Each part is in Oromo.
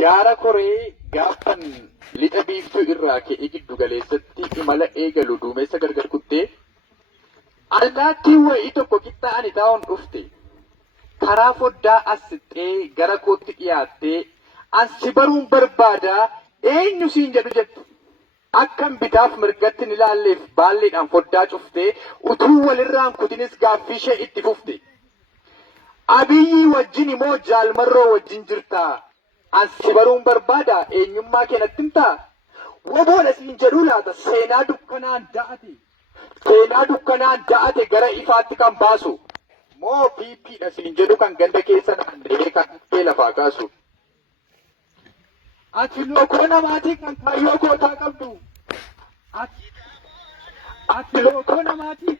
Gaara koree gaafan lixa biiftuu irraa ka'ee giddu galeessatti imala eegalu duumessa gargar kuttee allaattii wayii tokko qixxaa'ani taa'uun dhufte. Karaa foddaa as siqxee gara kootti dhiyaattee ansi baruun barbaadaa eenyu siin jedhu jette. Akkam bitaaf mirgatti ni ilaalleef baalleedhaan foddaa cuftee utuu walirraan kutinis gaaffii ishee itti fufte. Abiyyii wajjin immoo jaalmarroo wajjin jirtaa? Ansi baruun barbaada eenyummaa keenatti himtaa? Woboodha siin jedhuu laata seenaa dukkanaan da'ate. Seenaa dukkanaan da'ate gara ifaatti kan baasu. Moo piippiidha siin jedhu kan ganda keessa naanna'ee kan lafaa kaasu. Ati lookoo namaatii kan kaayyoo gootaa qabdu. Ati lookoo namaatii.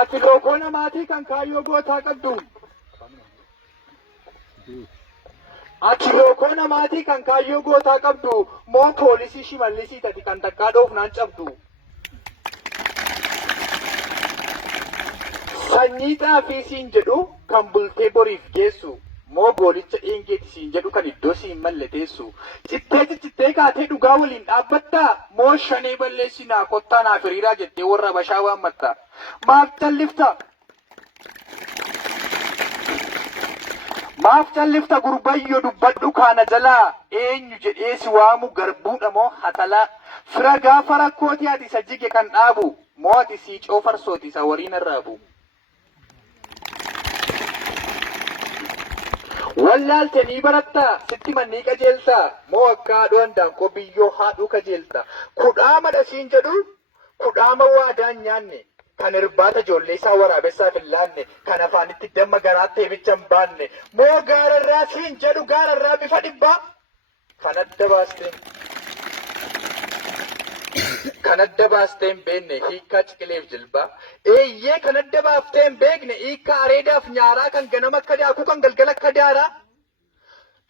Ati lookoo namaatii kan kaayyoo gootaa qabdu. Ati lookoo namaatii kan kaayyoo gootaa qabdu. Moo poolisii shimallisii tati kan takkaa dhoofnaan cabdu. Sanyii xaafii siin jedhu kan bultee boriif geessu. Moo boolicha eengeeti siin jedhu kan iddoo siin malleteessu. Cittee kaatee dhugaa waliin dhaabbattaa? Moo shanee balleessinaa kottaa naaf hiriiraa jettee warra bashaa waammatta? Maaf callifta? Maaf callifta gurbayyoo dubbadhu kaana jalaa? Eenyu jedhee si waamu garbuudha moo hatalaa? Fira gaafa rakkooti ati isa jige kan dhaabu? Moo ati siicoo farsooti isa wariin arraabu? Wallaalte ni barattaa? Sitti mannii qajeeltaa? Moo akka haadhu handaanqoo biyyoo haadhuu qajeelta? Kudhaama siin jedhu kudhaama waadaan nyaanne. Kan irbaata ijoollee isaa waraabessaaf hin laanne. Kan afaanitti damma garaatti eebicha hin baanne. Moo gaararraa siin jedhu gaararraa bifa dhibbaa? Kan adda baasteen. Kan adda baasteen beekne hiikkaa ciqileef jilbaa. Eeyyee kan adda baafteen beekne hiikkaa areedaaf nyaaraa kan ganama akka daakuu kan galgala akka daaraa.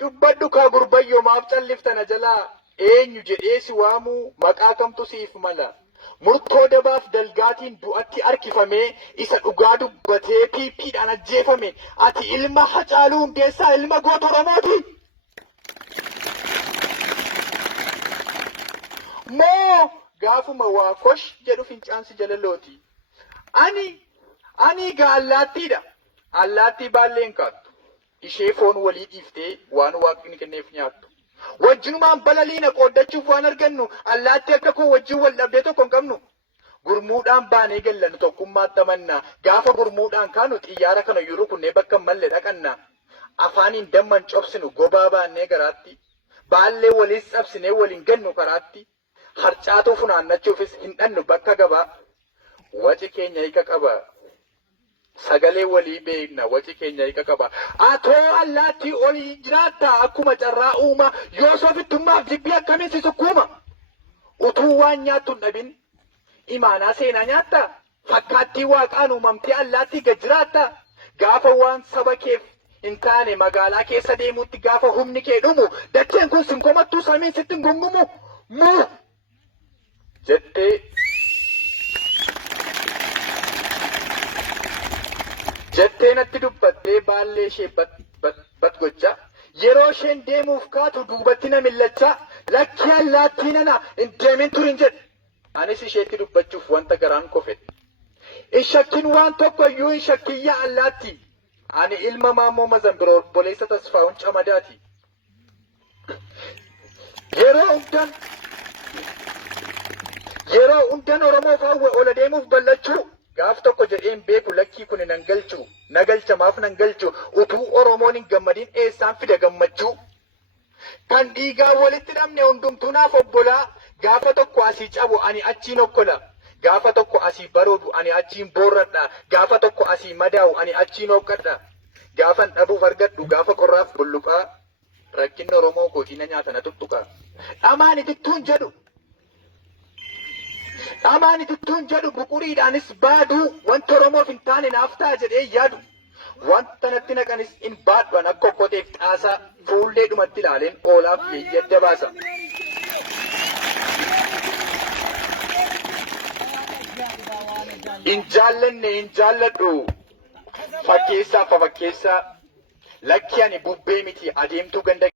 Dubbadhu kaa gurbayyoo maaf calliftana jalaa? Eenyu jedhee si waamuu maqaa kamtu siif mala? Murtoo dabaaf dalgaatiin du'atti harkifamee isa dhugaa dubbatee piippiidhaan ajjeefame. Ati ilma Hacaaluu Hundeessaa ilma goota Oromooti? Moo gaafuma waa kosh jedhu fincaansi jalalooti. Ani gaa allaattiidha. Allaattii baalleen kaattu. Ishee foon walii dhiiftee waan waaqni kenneef nyaattu. Wajjinumaan balaliina qooddachuuf waan argannu allaattii akka koo wajjin wal dhabdee tokko hin qabnu. Gurmuudhaan baanee gallannu tokkummaatti amannaa. Gaafa gurmuudhaan kaanu xiyyaara kana yeroo kunnee bakka malle dhaqanna. Afaaniin damman cobsinu gobaa baannee garaatti. Baallee waliis cabsinee waliin gannu karaatti. Harcaatuu funaannachuufis hin dhannu bakka gabaa. Waci keenya hiika qaba. Sagalee walii beekna waci keenya hiika qaba. Atoo allaattii olii jiraatta akkuma carraa uuma. Yoo soofittummaaf jibbii akkamiin si sukkuuma? Utuu waan nyaattu hin dhabin imaanaa seenaa nyaatta? Fakkaattii waaqaan uumamtee allaattii gad jiraatta? Gaafa waan saba keef hin taane magaalaa keessa deemuutti gaafa humni kee dhumu dacheen kun sin komattuu samiin sitti hin gungumu? Muu jettee natti dubbattee baallee ishee bat gochaa. Yeroo isheen deemuuf kaatu duubatti na millachaa. Lakkii allaattii nana hin deemin turin jedhe. Anis isheetti dubbachuuf wanta garaan kofedhe. Hin shakkin waan tokko iyyuu hin shakkiyyaa allaattii. Ani ilma Maammoo Mazambiroo obboleessa Tasfaa'uun Camadaati. Yeroo hundan Oromoof hawwe ola deemuuf ballachuu. Gaaf tokko jedheen beeku lakkii kun nan galchu. Na galchamaaf nan galchu. Utuu Oromoon hin gammadin eessaan fida gammachuu. Kan dhiigaa walitti dhabne hundumtuu naaf obbolaa. Gaafa tokko asii cabu ani achiin okkola. Gaafa tokko asii baroodu ani achiin boorradha. Gaafa tokko asii madaa'u ani achiin hooqqadha. Gaafan dhabuuf argadhu gaafa qorraaf bulluqaa. Rakkinni Oromoo gootiina nyaata na tuttuqa. Dhamaani tuttuun jedhu. Dhamaani tuttuun jedhu buquriidhaanis baaduu wanta Oromoof hin taane naaf ta'a jedhee yaadu. Wanta natti naqanis hin baadhuan akka okkoteef xaasaa fuullee dhumatti ilaaleen oolaaf yeeyyadda baasa. Hin jaallanne hin jaalladhu. Fakkeessaa fa fakkeessaa. Lakki ani bubbee miti adeemtuu ganda